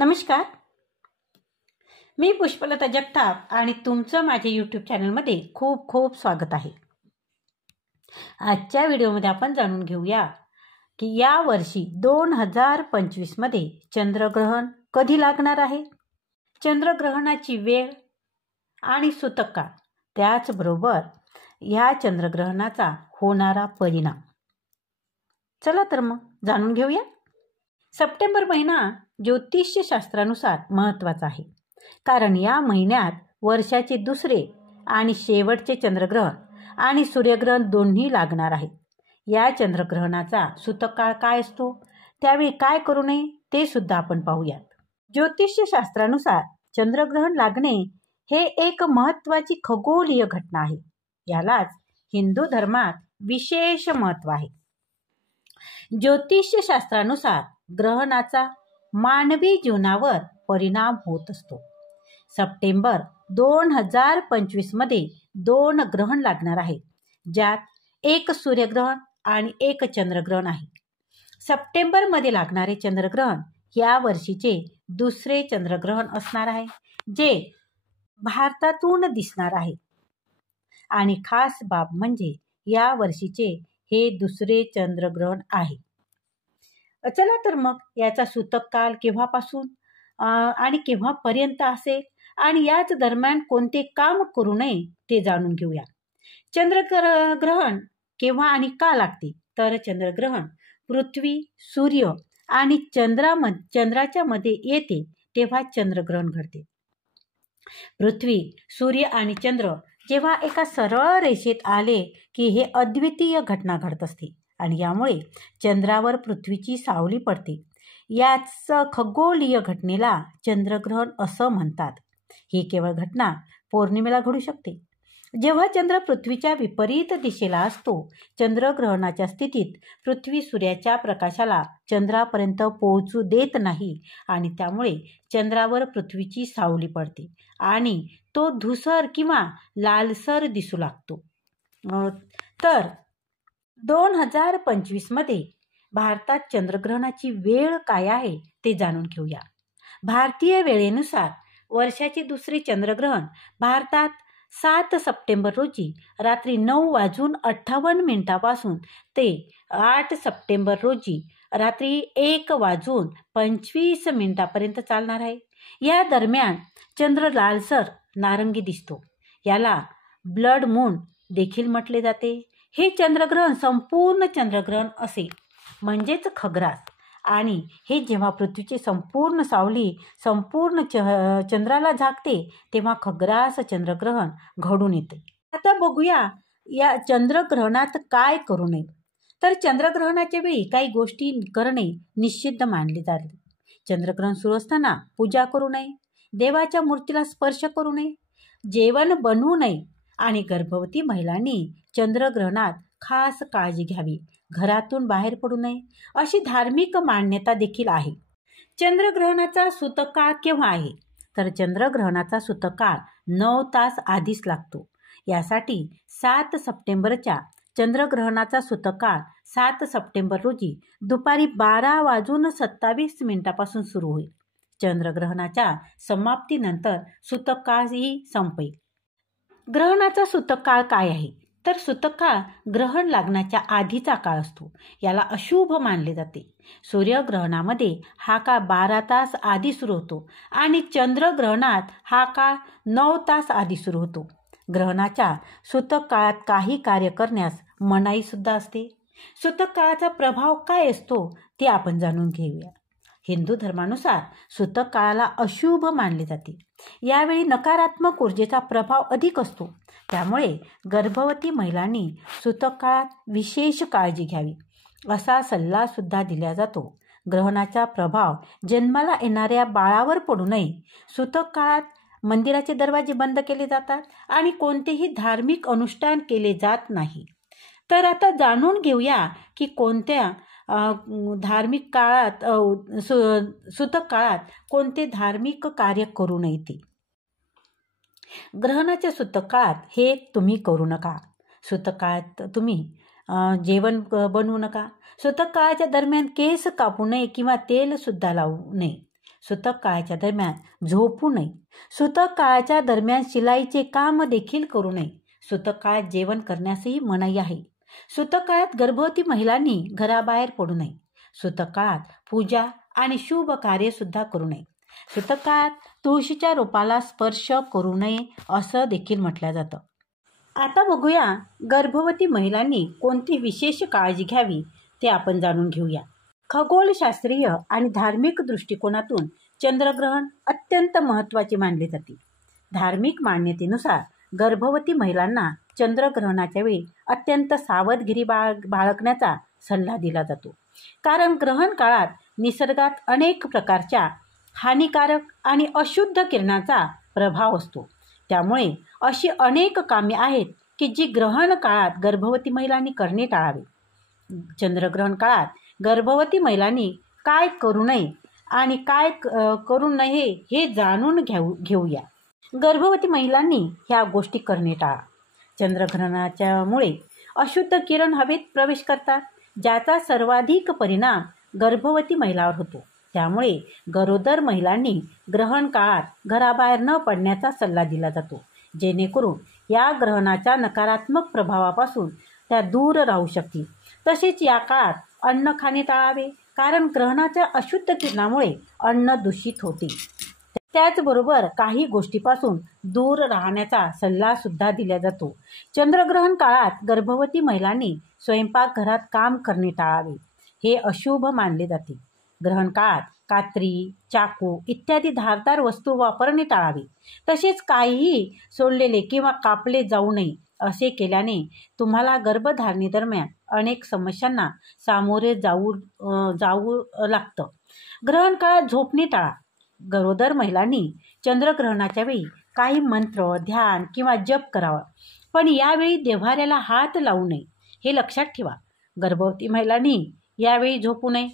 नमस्कार, मी पुष्पलता जगताप आणि तुमचं माझ्या यूट्यूब चॅनलमध्ये खूप खूप स्वागत आहे. आजच्या व्हिडिओमध्ये आपण जाणून घेऊया की या वर्षी 2025मध्ये चंद्रग्रहण कधी लागणार आहे, चंद्रग्रहणाची वेळ आणि सूतक काळ, त्याचबरोबर या चंद्रग्रहणाचा होणारा परिणाम. चला तर मग जाणून घेऊया. सप्टेंबर महिना ज्योतिष्यशास्त्रानुसार महत्त्वाचा आहे, कारण या महिन्यात वर्षाचे दुसरे आणि शेवटचे चंद्रग्रहण आणि सूर्यग्रहण दोन्ही लागणार आहेत. या चंद्रग्रहणाचा सूतक काळ काय असतो, त्यावेळी काय करू नये ते सुद्धा आपण पाहूयात. ज्योतिष्यशास्त्रानुसार चंद्रग्रहण लागणे हे एक महत्त्वाची खगोलीय घटना आहे. यालाच हिंदू धर्मात विशेष महत्त्व आहे. ज्योतिष्यशास्त्रानुसार ग्रहणाचा मानवी जीवनावर परिणाम होत असतो. सप्टेंबर 2025मध्ये 2 ग्रहण लागणार आहेत, ज्यात एक सूर्यग्रहण आणि एक चंद्रग्रहण आहे. सप्टेंबरमध्ये लागणारे चंद्रग्रहण या वर्षीचे दुसरे चंद्रग्रहण असणार आहे, जे भारतातून दिसणार आहे. आणि खास बाब म्हणजे या वर्षीचे हे दुसरे चंद्रग्रहण आहे. चला तर मग याचा सूतक काळ केव्हापासून आणि केव्हापर्यंत असेल आणि याच दरम्यान कोणते काम करू नये ते जाणून घेऊया. चंद्रग्रहण केव्हा आणि का लागते, तर चंद्रग्रहण पृथ्वी, सूर्य आणि चंद्राच्या मध्ये येते तेव्हा चंद्रग्रहण घडते. पृथ्वी, सूर्य आणि चंद्र जेव्हा एका सरळ रेषेत आले की हे अद्वितीय घटना घडत असते आणि यामुळे चंद्रावर पृथ्वीची सावली पडते. याच खगोलीय घटनेला चंद्रग्रहण असं म्हणतात. ही केवळ घटना पौर्णिमेला घडू शकते, जेव्हा चंद्र पृथ्वीच्या विपरीत दिशेला असतो. चंद्रग्रहणाच्या स्थितीत पृथ्वी सूर्याच्या प्रकाशाला चंद्रापर्यंत पोहोचू देत नाही आणि त्यामुळे चंद्रावर पृथ्वीची सावली पडते आणि तो धुसर किंवा लालसर दिसू लागतो. तर 2025मध्ये भारतात चंद्रग्रहणाची वेळ काय आहे ते जाणून घेऊया. भारतीय वेळेनुसार वर्षाचे दुसरे चंद्रग्रहण भारतात 7 सप्टेंबर रोजी रात्री 9:58 पासून ते 8 सप्टेंबर रोजी रात्री 1:25 पर्यंत चालणार आहे. या दरम्यान चंद्र लालसर नारंगी दिसतो. याला ब्लड मून देखील म्हटले जाते. हे चंद्रग्रहण संपूर्ण चंद्रग्रहण असे म्हणजेच खग्रास, आणि हे जेव्हा पृथ्वीची संपूर्ण सावली संपूर्ण चंद्राला झाकते तेव्हा खग्रास चंद्रग्रहण घडून येते. आता बघूया या चंद्रग्रहणात काय करू नये. तर चंद्रग्रहणाच्या वेळी काही गोष्टी करणे निषिद्ध मानले जाते. चंद्रग्रहण सुरू असताना पूजा करू नये, देवाच्या मूर्तीला स्पर्श करू नये, जेवण बनवू नये आणि गर्भवती महिलांनी चंद्रग्रहणात खास काळजी घ्यावी, घरातून बाहेर पडू नये अशी धार्मिक मान्यता देखील आहे. चंद्रग्रहणाचा सूतक काळ केव्हा आहे, तर चंद्रग्रहणाचा सूतक काळ 9 तास आधीच लागतो. यासाठी 7 सप्टेंबरच्या चंद्रग्रहणाचा सूतक काळ 7 सप्टेंबर रोजी दुपारी 12:27 पासून सुरू होईल. चंद्रग्रहणाच्या समाप्तीनंतर सूतक काळही संपेल. ग्रहणाचा सूतक काळ काय आहे, तर सूतक काळ ग्रहण लागण्याच्या आधीचा काळ असतो. याला अशुभ मानले जाते. सूर्यग्रहणामध्ये हा काळ 12 तास आधी सुरू होतो आणि चंद्रग्रहणात हा काळ 9 तास आधी सुरू होतो. ग्रहणाच्या सूतक काळात काही कार्य करण्यास मनाई सुद्धा असते. सूतक काळाचा प्रभाव काय असतो ते आपण जाणून घेऊया. हिंदू धर्मानुसार सूतक काळाला अशुभ मानले जाते. यावेळी नकारात्मक ऊर्जेचा प्रभाव अधिक असतो. त्यामुळे गर्भवती महिलांनी सूतक काळात विशेष काळजी घ्यावी असा सल्ला सुद्धा दिला जातो. ग्रहणाचा प्रभाव जन्माला येणाऱ्या बाळावर पडू नये. सूतक काळात मंदिराचे दरवाजे बंद केले जातात आणि कोणतेही धार्मिक अनुष्ठान केले जात नाही. तर आता जाणून घेऊया की कोणत्या धार्मिक काळात सूतक काळात कोणते धार्मिक कार्य करू नये ते. ग्रहणाच्या सूतक काळात हे तुम्ही करू नका. सूतक काळात तुम्ही जेवण बनवू नका. सूतक काळाच्या दरम्यान केस कापू नये किंवा तेल सुद्धा लावू नये. सूतक काळाच्या दरम्यान झोपू नये. सूतक काळाच्या दरम्यान शिलाईचे काम देखील करू नये. सूतक काळात जेवण करण्यासही मनाई आहे. सूतक काळात गर्भवती महिलांनी घराबाहेर पडू नये. सूतक काळात पूजा आणि शुभ कार्य सुद्धा करू नये. सूतक काळात तुळशीच्या रोपाला स्पर्श करू नये असं देखील म्हटलं जातं. आता बघूया गर्भवती महिलांनी कोणती विशेष काळजी घ्यावी ते आपण जाणून घेऊया. खगोलशास्त्रीय आणि धार्मिक दृष्टिकोनातून चंद्रग्रहण अत्यंत महत्त्वाचे मानले जाते. धार्मिक मान्यतेनुसार गर्भवती महिलांना चंद्रग्रहणाच्या वेळी अत्यंत सावधगिरी बाळगण्याचा सल्ला दिला जातो. कारण ग्रहण काळात निसर्गात अनेक प्रकारच्या हानिकारक आणि अशुद्ध किरणाचा प्रभाव असतो. त्यामुळे अशी अनेक कामे आहेत की जी ग्रहण काळात गर्भवती महिलांनी करणे टाळावे. चंद्रग्रहण काळात गर्भवती महिलांनी काय करू नये आणि काय करू नये हे जाणून घेऊया. गर्भवती महिलांनी ह्या गोष्टी करणे टाळा. चंद्रग्रहणाच्यामुळे अशुद्ध किरण हवेत प्रवेश करतात, ज्याचा सर्वाधिक परिणाम गर्भवती महिलावर होतो. त्यामुळे गरोदर महिलांनी ग्रहण काळात घराबाहेर न पडण्याचा सल्ला दिला जातो, जेणेकरून या ग्रहणाच्या नकारात्मक प्रभावापासून त्या दूर राहू शकतील. तसेच या काळात अन्न खाणे टाळावे, कारण ग्रहणाच्या अशुद्ध किरणामुळे अन्न दूषित होते. त्याचबरोबर काही गोष्टीपासून दूर राहण्याचा सल्ला सुद्धा दिला जातो. चंद्रग्रहण काळात गर्भवती महिलांनी स्वयंपाकघरात काम करणे टाळावे, हे अशुभ मानले जाते. ग्रहण काळात कात्री, चाकू इत्यादी धारदार वस्तू वापरणे टाळावे. तसेच काहीही सोडलेले किंवा कापले जाऊ नये. असे केल्याने तुम्हाला गर्भधारणेदरम्यान अनेक समस्यांना सामोरे जाऊ लागतं. ग्रहण काळात झोपणे टाळा. गरोदर महिलांनी चंद्रग्रहणाच्या वेळी काही मंत्र, ध्यान किंवा जप करावा, पण यावेळी देव्हाऱ्याला हात लावू नये, हे लक्षात ठेवा. गर्भवती महिलांनी यावेळी झोपू नये,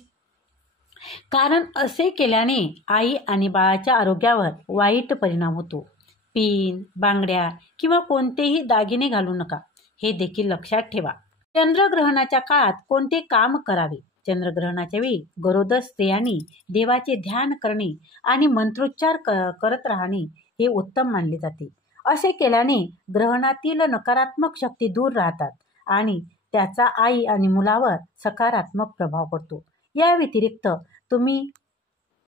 कारण असे केल्याने आई आणि बाळाच्या आरोग्यावर वाईट परिणाम होतो. पिन, बांगड्या किंवा कोणतेही दागिने घालू नका, हे देखील लक्षात ठेवा. चंद्रग्रहणाच्या काळात कोणते काम करावे? चंद्रग्रहणाच्या वेळी गरोदर स्त्रियांनी देवाचे ध्यान करणे आणि मंत्रोच्चार करत राहणे हे उत्तम मानले जाते. असे केल्याने ग्रहणातील नकारात्मक शक्ती दूर राहतात आणि त्याचा आई आणि मुलावर सकारात्मक प्रभाव पडतो. या व्यतिरिक्त तुम्ही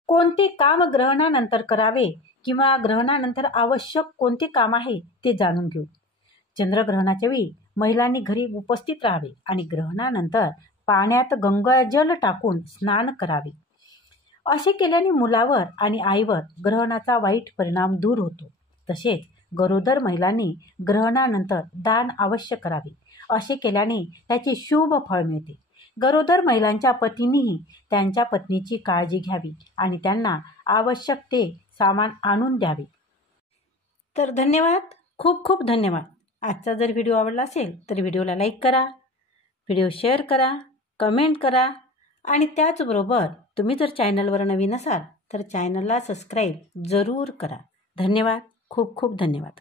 कोणते काम ग्रहणानंतर करावे किंवा ग्रहणानंतर आवश्यक कोणते काम आहे ते जाणून घेऊ. चंद्रग्रहणाच्या वेळी महिलांनी घरी उपस्थित राहावे आणि ग्रहणानंतर पाण्यात गंगाजल टाकून स्नान करावे. असे केल्याने मुलावर आणि आईवर ग्रहणाचा वाईट परिणाम दूर होतो. तसेच गरोदर महिलांनी ग्रहणानंतर दान अवश्य करावे. असे केल्याने त्याचे शुभ फळ मिळते. गरोदर महिलांच्या पतींनीही त्यांच्या पत्नीची काळजी घ्यावी आणि त्यांना आवश्यक ते सामान आणून द्यावे. तर धन्यवाद, खूप खूप धन्यवाद. आजचा जर व्हिडिओ आवडला असेल तर व्हिडिओला लाईक करा, व्हिडिओ शेअर करा, कमेंट करा आणि त्याचबरोबर तुम्ही जर चॅनलवर नवीन असाल तर चॅनलला सबस्क्राईब जरूर करा. धन्यवाद, खूप खूप धन्यवाद.